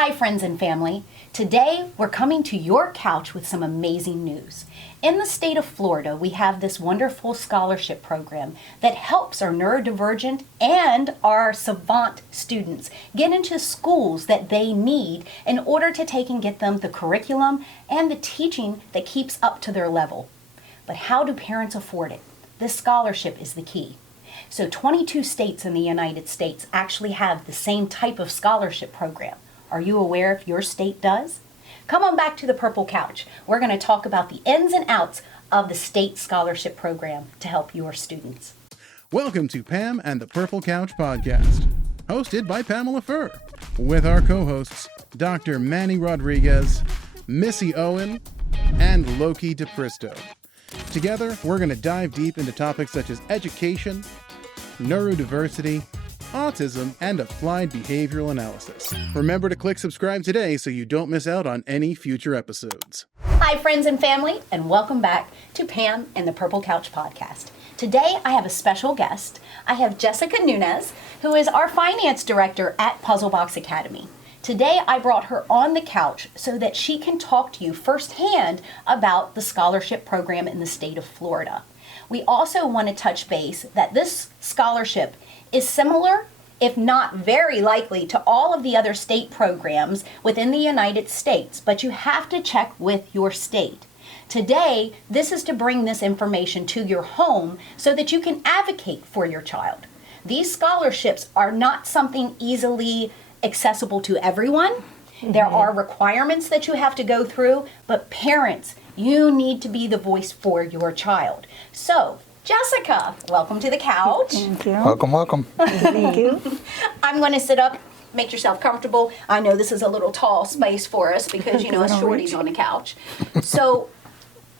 Hi friends and family. Today we're coming to your couch with some amazing news. In the state of Florida, we have this wonderful scholarship program that helps our neurodivergent and our savant students get into schools that they need in order to take and get them the curriculum and the teaching that keeps up to their level. But how do parents afford it? This scholarship is the key. So 22 states in the United States actually have the same type of scholarship program. Are you aware if your state does? Come on back to the Purple Couch. We're going to talk about the ins and outs of the state scholarship program to help your students. Welcome to Pam and the Purple Couch podcast, hosted by Pamela Furr, with our co-hosts Dr. Manny Rodriguez, Missy Owen, and Loki DePristo. Together, we're going to dive deep into topics such as education, neurodiversity, autism, and applied behavioral analysis. Remember to click subscribe today so you don't miss out on any future episodes. Hi friends and family, and welcome back to Pam and the Purple Couch podcast. Today I have a special guest. I have Jessica Nunes, who is our finance director at Puzzlebox Academy. Today I brought her on the couch so that she can talk to you firsthand about the scholarship program in the state of Florida. We also want to touch base that this scholarship is similar, if not very likely, to all of the other state programs within the United States, but you have to check with your state. Today, this is to bring this information to your home so that you can advocate for your child. These scholarships are not something easily accessible to everyone. There are requirements that you have to go through, but parents, you need to be the voice for your child. So, Jessica, welcome to the couch. Thank you. Welcome. Thank you. I'm going to sit up, make yourself comfortable. I know this is a little tall space for us because, you know, us shorties on the couch. So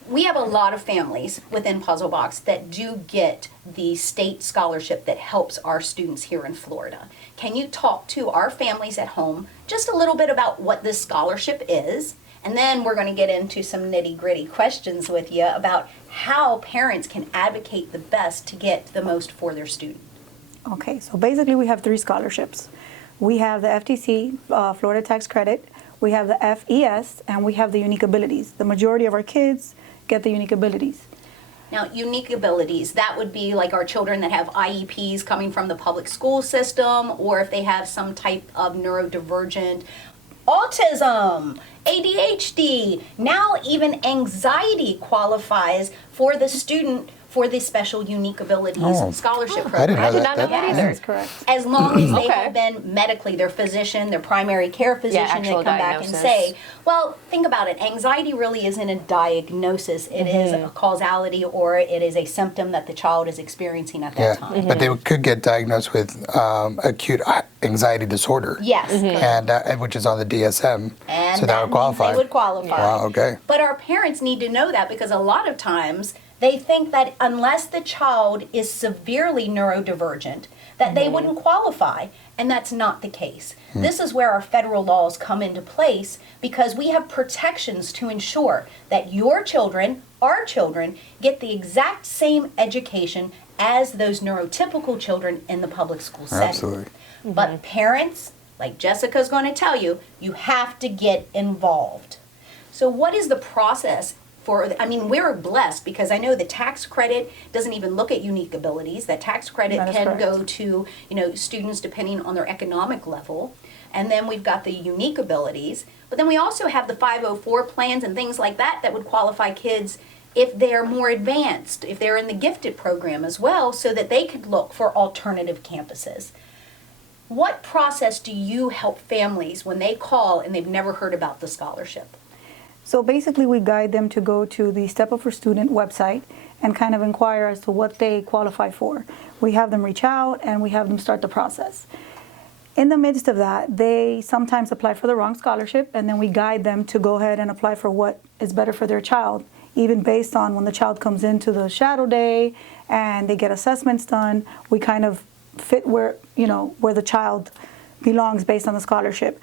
we have a lot of families within Puzzlebox that do get the state scholarship that helps our students here in Florida. Can you talk to our families at home just a little bit about what this scholarship is? And then we're going to get into some nitty-gritty questions with you about how parents can advocate the best to get the most for their student. Okay, so basically we have three scholarships. We have the FTC, Florida Tax Credit, we have the FES, and we have the Unique Abilities. The majority of our kids get the Unique Abilities. Now, unique abilities, that would be like our children that have IEPs coming from the public school system, or if they have some type of neurodivergent, autism, ADHD, now even anxiety qualifies for the student for the special unique abilities scholarship program. I did not know that either. That's correct. As long as they have been medically, their physician, their primary care physician, they come back and say, well, think about it. Anxiety really isn't a diagnosis. It is a causality, or it is a symptom that the child is experiencing at that time. But they could get diagnosed with acute anxiety disorder. Yes. And which is on the DSM. And so that would qualify. They would qualify. Wow, okay. But our parents need to know that, because a lot of times they think that unless the child is severely neurodivergent, that they wouldn't qualify, and that's not the case. This is where our federal laws come into place, because we have protections to ensure that your children, our children, get the exact same education as those neurotypical children in the public school setting. Absolutely. But parents, like Jessica's going to tell you, you have to get involved. So what is the process? We're blessed because I know the tax credit doesn't even look at unique abilities. That tax credit can go to, students depending on their economic level. And then we've got the unique abilities. But then we also have the 504 plans and things like that that would qualify kids if they're more advanced, if they're in the gifted program as well, so that they could look for alternative campuses. What process do you help families when they call and they've never heard about the scholarship? So basically we guide them to go to the Step Up for Student website and kind of inquire as to what they qualify for. We have them reach out and we have them start the process. In the midst of that, they sometimes apply for the wrong scholarship, and then we guide them to go ahead and apply for what is better for their child, even based on when the child comes into the shadow day and they get assessments done. We kind of fit where the child belongs based on the scholarship.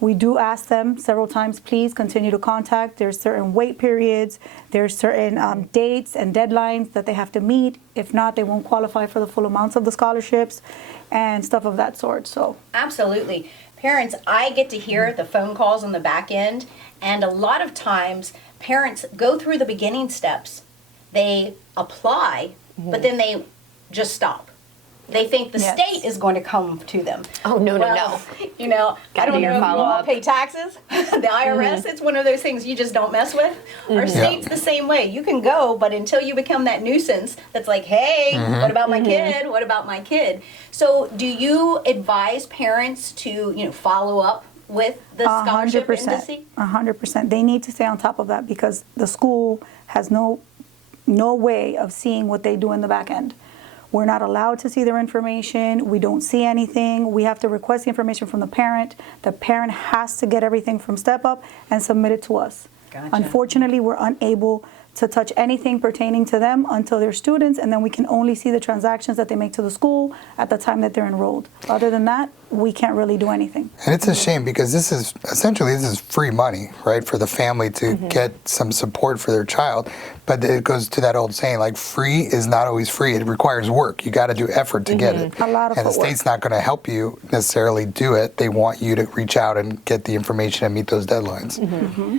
We do ask them several times, please continue to contact. There's certain wait periods. There's certain dates and deadlines that they have to meet. If not, they won't qualify for the full amounts of the scholarships and stuff of that sort. So absolutely. Parents, I get to hear the phone calls on the back end, and a lot of times parents go through the beginning steps. They apply, but then they just stop. They think the state is going to come to them. Oh, no. You know, I don't know if you all follow-up. pay taxes. The IRS, it's one of those things you just don't mess with. Our state's the same way. You can go, but until you become that nuisance that's like, hey, what about my kid? What about my kid? So do you advise parents to, follow up with the scholarship indice? 100%. They need to stay on top of that because the school has no way of seeing what they do in the back end. We're not allowed to see their information. We don't see anything. We have to request the information from the parent. The parent has to get everything from Step Up and submit it to us. Gotcha. Unfortunately, we're unable to touch anything pertaining to them until they're students, and then we can only see the transactions that they make to the school at the time that they're enrolled. Other than that, we can't really do anything. And it's a shame because this is free money, right, for the family to get some support for their child. But it goes to that old saying, like, free is not always free. It requires work. You got to do effort to get it. A lot of and the footwork. state's not going to help you necessarily do it. They want you to reach out and get the information and meet those deadlines.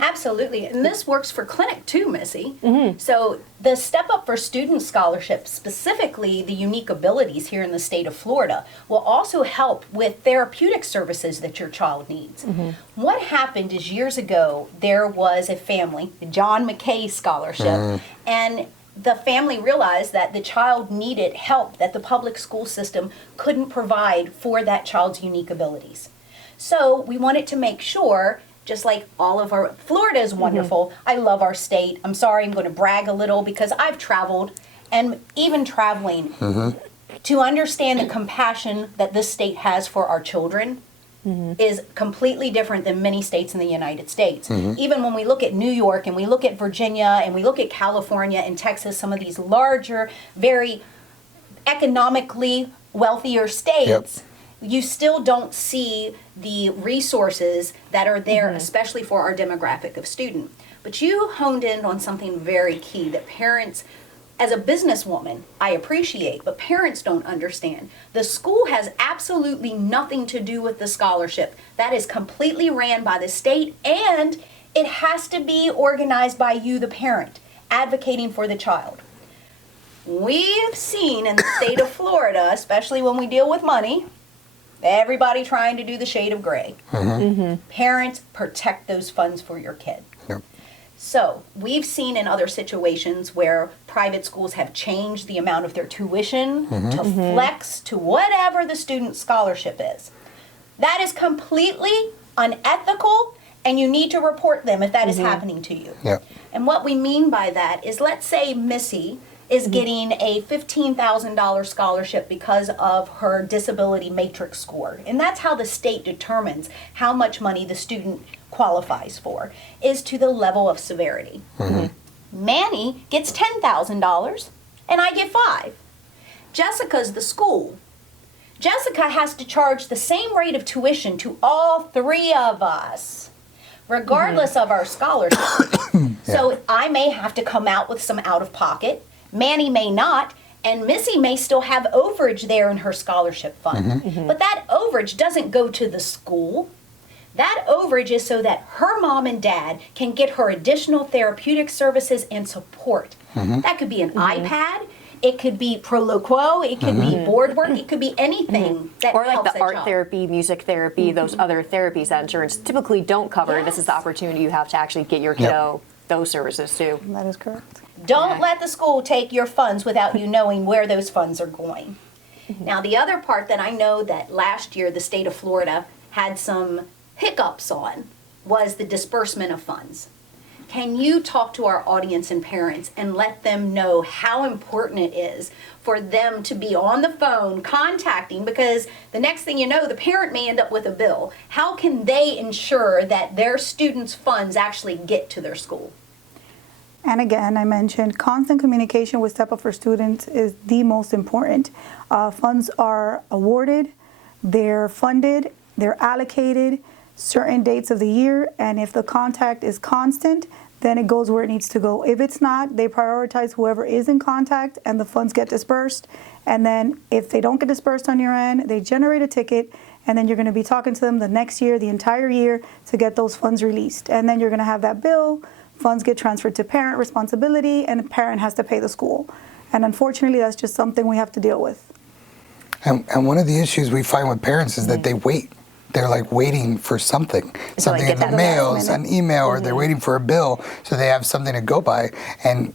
Absolutely. And this works for clinic too, Missy. So the Step Up for Students Scholarship, specifically the unique abilities here in the state of Florida, will also help with therapeutic services that your child needs. What happened is years ago, there was a family, the John McKay Scholarship, and the family realized that the child needed help that the public school system couldn't provide for that child's unique abilities. So we wanted to make sure, just like all of our, Florida is wonderful. I love our state. I'm sorry, I'm going to brag a little because I've traveled, and even traveling, to understand the compassion that this state has for our children is completely different than many states in the United States. Even when we look at New York and we look at Virginia and we look at California and Texas, some of these larger, very economically wealthier states, you still don't see the resources that are there, especially for our demographic of student. But you honed in on something very key that parents, as a businesswoman, I appreciate, but parents don't understand. The school has absolutely nothing to do with the scholarship. That is completely ran by the state, and it has to be organized by you, the parent, advocating for the child. We've seen in the state of Florida, especially when we deal with money, everybody trying to do the shade of gray. Parents, protect those funds for your kid. So we've seen in other situations where private schools have changed the amount of their tuition to flex to whatever the student scholarship is. That is completely unethical, and you need to report them if that is happening to you. And what we mean by that is, let's say Missy is getting a $15,000 scholarship because of her disability matrix score. And that's how the state determines how much money the student qualifies for, is to the level of severity. Manny gets $10,000 and I get $5,000. Jessica's the school. Jessica has to charge the same rate of tuition to all three of us, regardless of our scholarship. So I may have to come out with some out of pocket. Manny may not, and Missy may still have overage there in her scholarship fund. But that overage doesn't go to the school. That overage is so that her mom and dad can get her additional therapeutic services and support. That could be an iPad, it could be Proloquo, it could be board work, it could be anything that or like helps the that art child. therapy, music therapy, those other therapies that insurance typically don't cover. This is the opportunity you have to actually get your kiddo those services too. That is correct. Don't let the school take your funds without you knowing where those funds are going. Now, the other part that I know that last year the state of Florida had some hiccups on was the disbursement of funds. Can you talk to our audience and parents and let them know how important it is for them to be on the phone contacting, because the next thing you know, the parent may end up with a bill. How can they ensure that their students' funds actually get to their school? And again, I mentioned constant communication with Step Up for Students is the most important. Funds are awarded, they're funded, they're allocated certain dates of the year, and if the contact is constant, then it goes where it needs to go. If it's not, they prioritize whoever is in contact and the funds get dispersed. And then if they don't get dispersed on your end, they generate a ticket and then you're going to be talking to them the next year, the entire year, to get those funds released. And then you're going to have that bill, funds get transferred to parent responsibility, and the parent has to pay the school. And unfortunately, that's just something we have to deal with. And one of the issues we find with parents is that they wait. They're like waiting for something in the mail, an email, or they're waiting for a bill so they have something to go by. And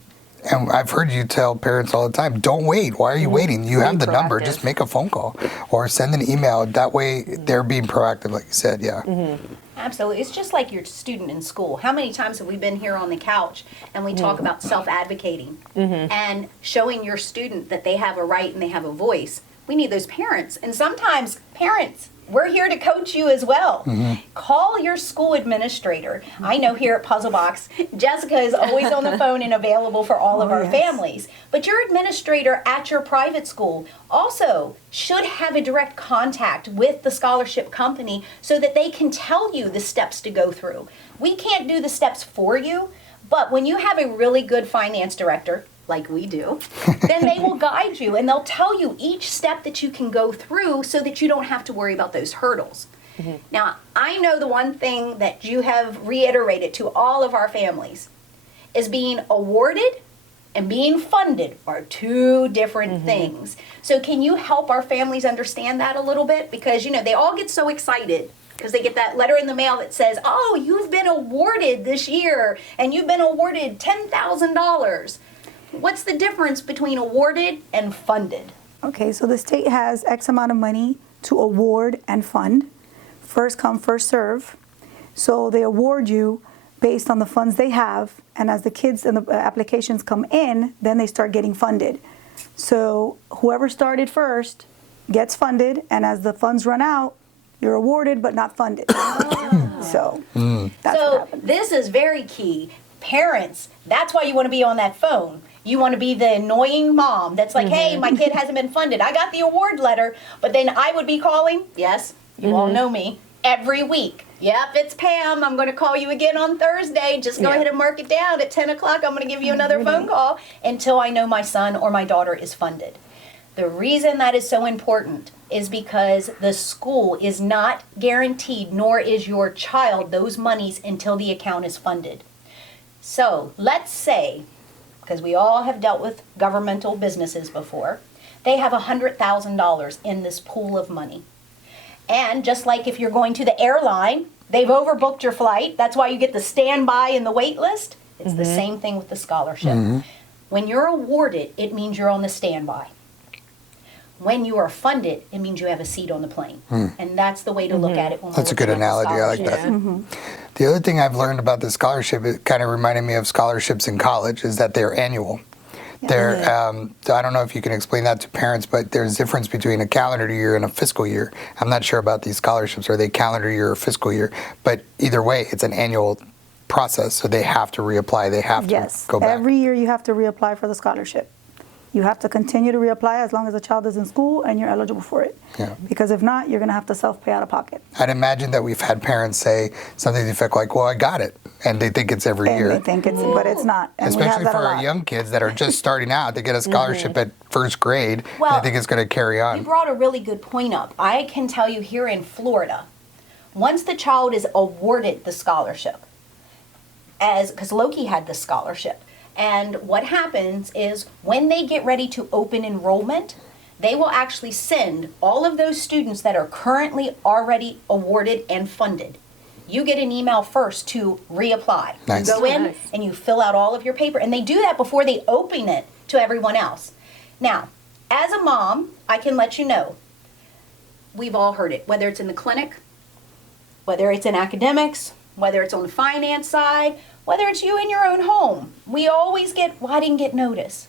I've heard you tell parents all the time, don't wait. Why are you waiting? You have the number. Just make a phone call or send an email. That way they're being proactive, like you said. Yeah. Absolutely. It's just like your student in school. How many times have we been here on the couch and we talk about self-advocating and showing your student that they have a right and they have a voice? We need those parents. And sometimes parents, we're here to coach you as well. Call your school administrator. I know here at Puzzle Box, Jessica is always on the phone and available for all of our families. But your administrator at your private school also should have a direct contact with the scholarship company so that they can tell you the steps to go through. We can't do the steps for you, but when you have a really good finance director, like we do, then they will guide you and they'll tell you each step that you can go through so that you don't have to worry about those hurdles. Now, I know the one thing that you have reiterated to all of our families is being awarded and being funded are two different things. So can you help our families understand that a little bit? Because, you know, they all get so excited because they get that letter in the mail that says, oh, you've been awarded this year and you've been awarded $10,000. What's the difference between awarded and funded? Okay, so the state has X amount of money to award and fund. First come, first serve. So they award you based on the funds they have, and as the kids and the applications come in, then they start getting funded. So whoever started first gets funded, and as the funds run out, you're awarded but not funded. So that's what happens. This is very key. Parents, that's why you want to be on that phone. You want to be the annoying mom that's like, hey, my kid hasn't been funded. I got the award letter, but then I would be calling, yes, you all know me, every week. Yep, it's Pam. I'm going to call you again on Thursday. Just go ahead and mark it down. At 10 o'clock, I'm going to give you another phone call until I know my son or my daughter is funded. The reason that is so important is because the school is not guaranteed, nor is your child, those monies until the account is funded. So let's say, because we all have dealt with governmental businesses before, they have $100,000 in this pool of money. And just like if you're going to the airline, they've overbooked your flight. That's why you get the standby and the wait list. It's the same thing with the scholarship. When you're awarded, it means you're on the standby. When you are funded, it means you have a seat on the plane. And that's the way to look at it. When That's a good analogy. I like that. The other thing I've learned about the scholarship, it kind of reminded me of scholarships in college, is that they're annual. They're, I don't know if you can explain that to parents, but there's a difference between a calendar year and a fiscal year. I'm not sure about these scholarships. Are they calendar year or fiscal year? But either way, it's an annual process, so they have to reapply. They have to go back. Every year you have to reapply for the scholarship. You have to continue to reapply as long as the child is in school and you're eligible for it. Because if not, you're going to have to self-pay out of pocket. I'd imagine that we've had parents say something to the effect like, well, I got it. And they think it's every year. They think it's, but it's not. And especially for our young kids that are just starting out. They get a scholarship at first grade, and they think it's going to carry on. You brought a really good point up. I can tell you here in Florida, once the child is awarded the scholarship, because Loki had the scholarship, and what happens is when they get ready to open enrollment, they will actually send all of those students that are currently already awarded and funded. You get an email first to reapply. Nice. You go in and you fill out all of your paper, and they do that before they open it to everyone else. Now, as a mom, I can let you know, we've all heard it, whether it's in the clinic, whether it's in academics, whether it's on the finance side, whether it's you in your own home. We always get, well, I didn't get notice.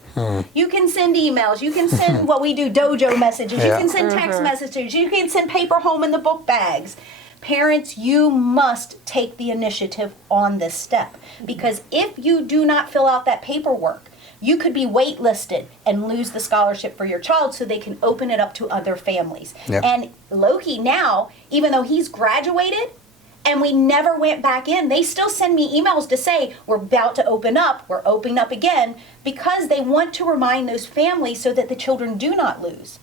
You can send emails. You can send what we do, dojo messages. You can send text messages. You can send paper home in the book bags. Parents, you must take the initiative on this step, because if you do not fill out that paperwork, you could be waitlisted and lose the scholarship for your child so they can open it up to other families. And Loki now, even though he's graduated, and we never went back in, they still send me emails to say, we're about to open up, we're opening up again, because they want to remind those families so that the children do not lose.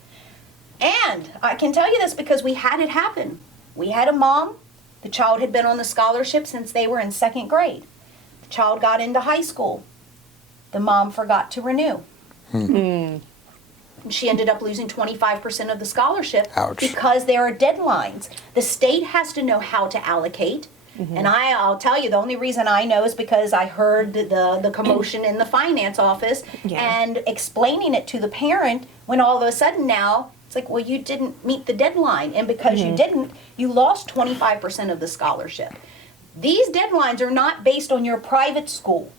And I can tell you this because we had it happen. We had a mom, the child had been on the scholarship since they were in 2nd grade. The child got into high school. The mom forgot to renew. She ended up losing 25% of the scholarship. Ouch. Because there are deadlines. The state has to know how to allocate. And I'll tell you, the only reason I know is because I heard the commotion in the finance office and explaining it to the parent when all of a sudden now, it's like, well, you didn't meet the deadline. And because you didn't, you lost 25% of the scholarship. These deadlines are not based on your private school,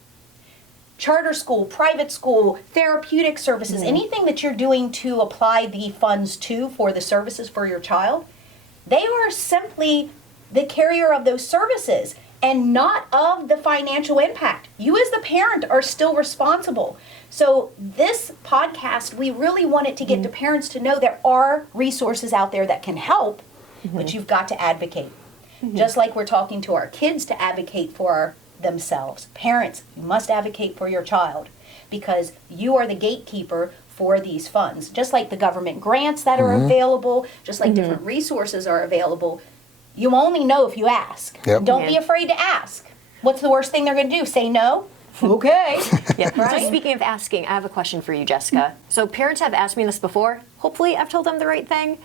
charter school, private school, therapeutic services, anything that you're doing to apply the funds to for the services for your child. They are simply the carrier of those services and not of the financial impact. You as the parent are still responsible. So this podcast, we really wanted to get the parents to know there are resources out there that can help, but you've got to advocate. Just like we're talking to our kids to advocate for themselves. Parents, you must advocate for your child because you are the gatekeeper for these funds. Just like the government grants that are available, just like different resources are available, you only know if you ask. Yep. Don't be afraid to ask. What's the worst thing they're going to do? Say no? Okay. So speaking of asking, I have a question for you, Jessica. So parents have asked me this before. Hopefully I've told them the right thing.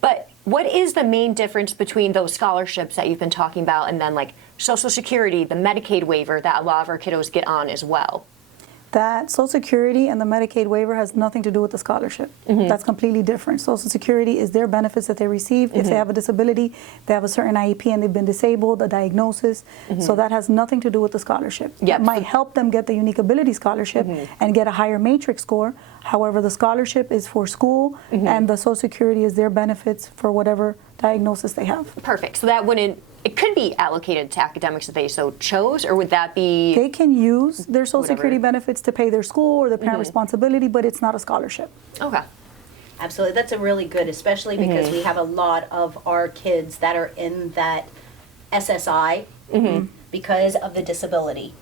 But what is the main difference between those scholarships that you've been talking about and then like Social Security, the Medicaid waiver that a lot of our kiddos get on as well? That Social Security and the Medicaid waiver has nothing to do with the scholarship. That's completely different. Social Security is their benefits that they receive. If they have a disability, they have a certain IEP and they've been disabled, a diagnosis. So that has nothing to do with the scholarship. Yep. It might help them get the Unique Ability Scholarship and get a higher matrix score. However, the scholarship is for school and the Social Security is their benefits for whatever diagnosis they have. Perfect. So that wouldn't, it could be allocated to academics if they so chose, or would that be? They can use their Social Security benefits to pay their school or their parent responsibility, but it's not a scholarship. Okay. Absolutely. That's a really good, especially because we have a lot of our kids that are in that SSI because of the disability.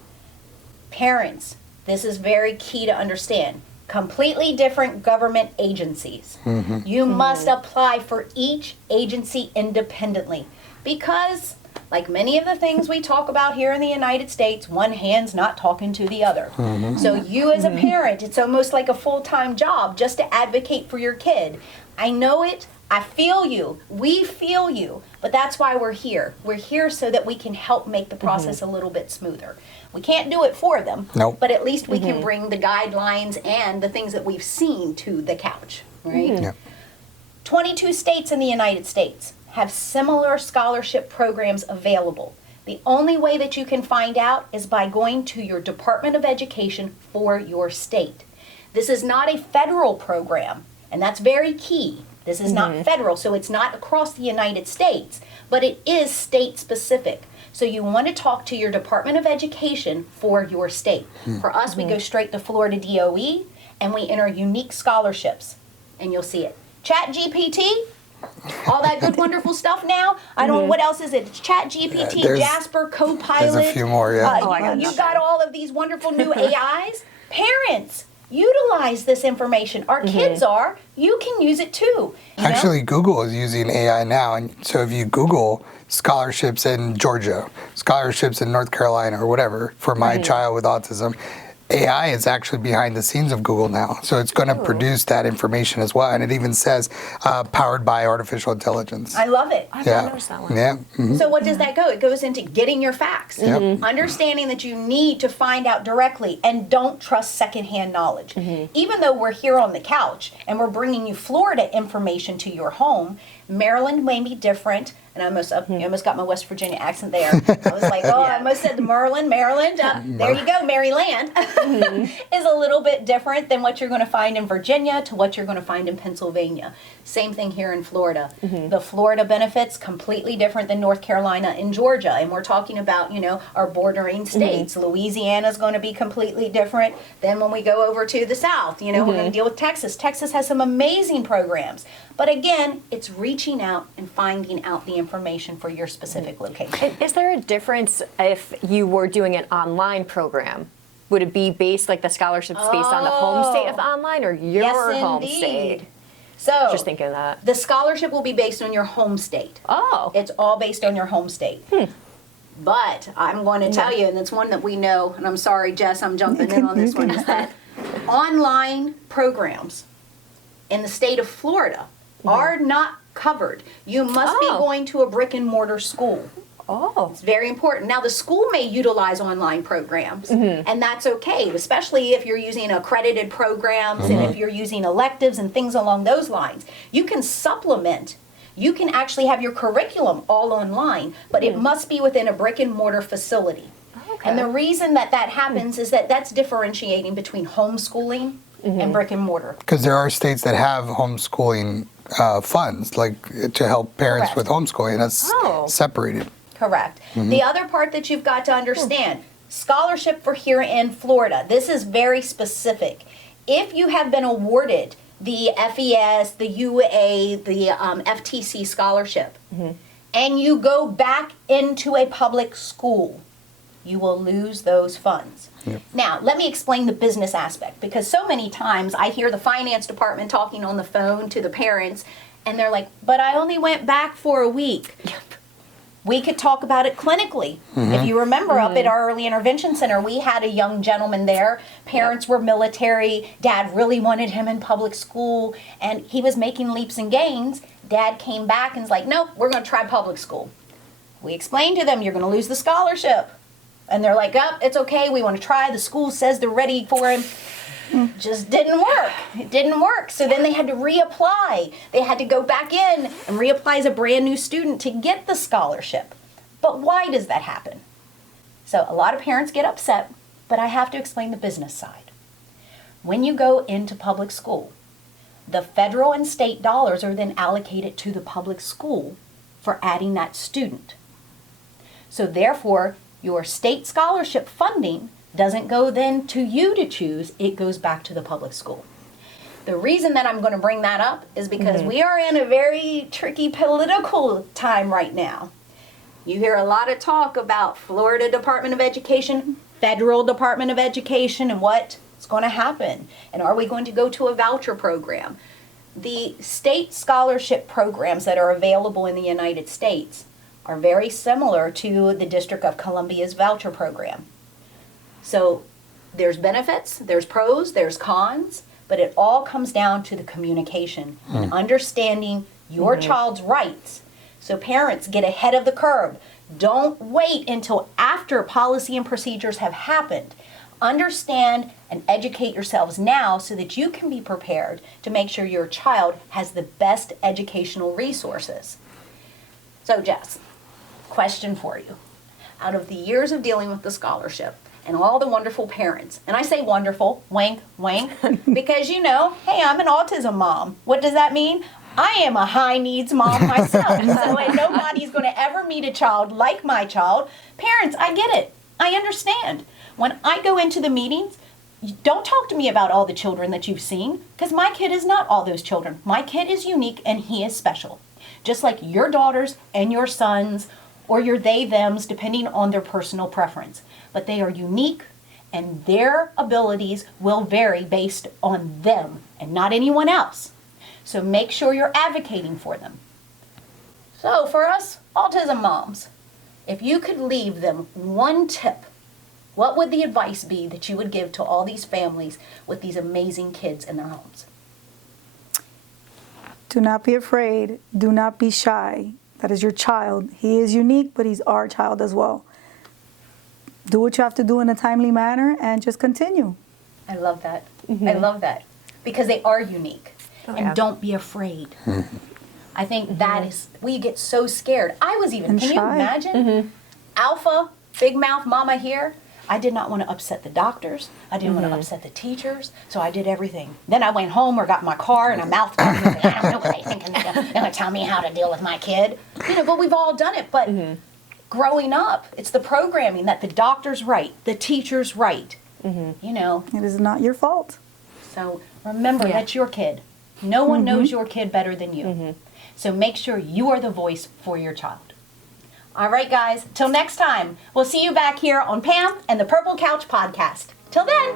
Parents, this is very key to understand. Completely different government agencies. You must apply for each agency independently because, like many of the things we talk about here in the United States, one hand's not talking to the other. So you as a parent, it's almost like a full-time job just to advocate for your kid. I know it. I feel you. We feel you. But that's why we're here. We're here so that we can help make the process a little bit smoother. We can't do it for them, but at least we can bring the guidelines and the things that we've seen to the couch, right? 22 states in the United States have similar scholarship programs available. The only way that you can find out is by going to your Department of Education for your state. This is not a federal program, and that's very key. This is not federal, so it's not across the United States, but it is state specific. So you want to talk to your Department of Education for your state. For us, we go straight to Florida DOE, and we enter unique scholarships, and you'll see it. Chat GPT, all that good, wonderful stuff now. I don't know, what else is it? It's Chat GPT, Jasper, Copilot. There's a few more, You've got all of these wonderful new AIs. Parents, utilize this information. Our kids are. You can use it too. You Actually, know? Google is using AI now, and so if you Google scholarships in Georgia, scholarships in North Carolina, or whatever for my child with autism, AI is actually behind the scenes of Google now, so it's going to produce that information as well, and it even says powered by artificial intelligence. I love it. I've not noticed that one. Yeah. So what does that go? It goes into getting your facts, understanding that you need to find out directly, and don't trust secondhand knowledge. Even though we're here on the couch and we're bringing you Florida information to your home, Maryland may be different. And I almost got my West Virginia accent there. I was like, I almost said Maryland. There you go, Maryland is a little bit different than what you're going to find in Virginia to what you're going to find in Pennsylvania. Same thing here in Florida. The Florida benefits completely different than North Carolina and Georgia. And we're talking about, our bordering states. Louisiana is going to be completely different than when we go over to the South. We're going to deal with Texas. Texas has some amazing programs. But again, it's reaching out and finding out the information for your specific location. Is there a difference if you were doing an online program? Would it be based, like the scholarships based on the home state of online or your home state? So, Just thinking of that. the scholarship will be based on your home state. Oh. It's all based on your home state. But I'm going to tell you, and it's one that we know, and I'm sorry, Jess, I'm jumping in on this one, is that online programs in the state of Florida are not covered. You must be going to a brick and mortar school. Oh. It's very important. Now, the school may utilize online programs, and that's okay, especially if you're using accredited programs and if you're using electives and things along those lines. You can supplement. You can actually have your curriculum all online, but it must be within a brick and mortar facility. Okay. And the reason that that happens is that that's differentiating between homeschooling and brick and mortar. Because there are states that have homeschooling funds, like to help parents Correct. with homeschooling. That's separated. Correct. The other part that you've got to understand, scholarship for here in Florida, this is very specific. If you have been awarded the FES, the UA, the FTC scholarship, and you go back into a public school, you will lose those funds. Now, let me explain the business aspect, because so many times I hear the finance department talking on the phone to the parents, and they're like, but I only went back for a week. We could talk about it clinically. If you remember, up at our early intervention center, we had a young gentleman there. Parents were military. Dad really wanted him in public school, and he was making leaps and gains. Dad came back and was like, nope, we're going to try public school. We explained to them, you're going to lose the scholarship. And they're like, oh, it's okay. We want to try. The school says they're ready for him. Just didn't work. It didn't work. So then they had to reapply. They had to go back in and reapply as a brand new student to get the scholarship. But why does that happen? So a lot of parents get upset, but I have to explain the business side. When you go into public school, the federal and state dollars are then allocated to the public school for adding that student. So therefore, your state scholarship funding doesn't go then to you to choose, it goes back to the public school. The reason that I'm going to bring that up is because we are in a very tricky political time right now. You hear a lot of talk about Florida Department of Education, Federal Department of Education, and what's going to happen. And are we going to go to a voucher program? The state scholarship programs that are available in the United States are very similar to the District of Columbia's voucher program. So there's benefits, there's pros, there's cons, but it all comes down to the communication and understanding your child's rights. So parents, get ahead of the curve. Don't wait until after policy and procedures have happened. Understand and educate yourselves now so that you can be prepared to make sure your child has the best educational resources. So Jess, question for you. Out of the years of dealing with the scholarship, and all the wonderful parents. And I say wonderful, wink, wink, because you know, hey, I'm an autism mom. What does that mean? I am a high needs mom myself. So and nobody's going to ever meet a child like my child. Parents, I get it. I understand. When I go into the meetings, don't talk to me about all the children that you've seen, because my kid is not all those children. My kid is unique and he is special. Just like your daughters and your sons, or your they-thems, depending on their personal preference. But they are unique, and their abilities will vary based on them and not anyone else. So make sure you're advocating for them. So for us autism moms, if you could leave them one tip, what would the advice be that you would give to all these families with these amazing kids in their homes? Do not be afraid. Do not be shy. That is your child. He is unique, but he's our child as well. Do what you have to do in a timely manner and just continue. I love that. I love that. Because they are unique. Oh, and yeah. don't be afraid. I think that is, we get so scared. I was even, And can you shy. imagine? Alpha, big mouth mama here. I did not want to upset the doctors. I didn't want to upset the teachers. So I did everything. Then I went home or got in my car and I mouthed off and said, I don't know what they think. They're going to tell me how to deal with my kid. You know, but we've all done it. But growing up, it's the programming that the doctor's right, the teacher's right. You know, It is not your fault. so remember, that's your kid. No one knows your kid better than you. So make sure you are the voice for your child. All right, guys. Till next time, we'll see you back here on Pam and the Purple Couch podcast. Till then.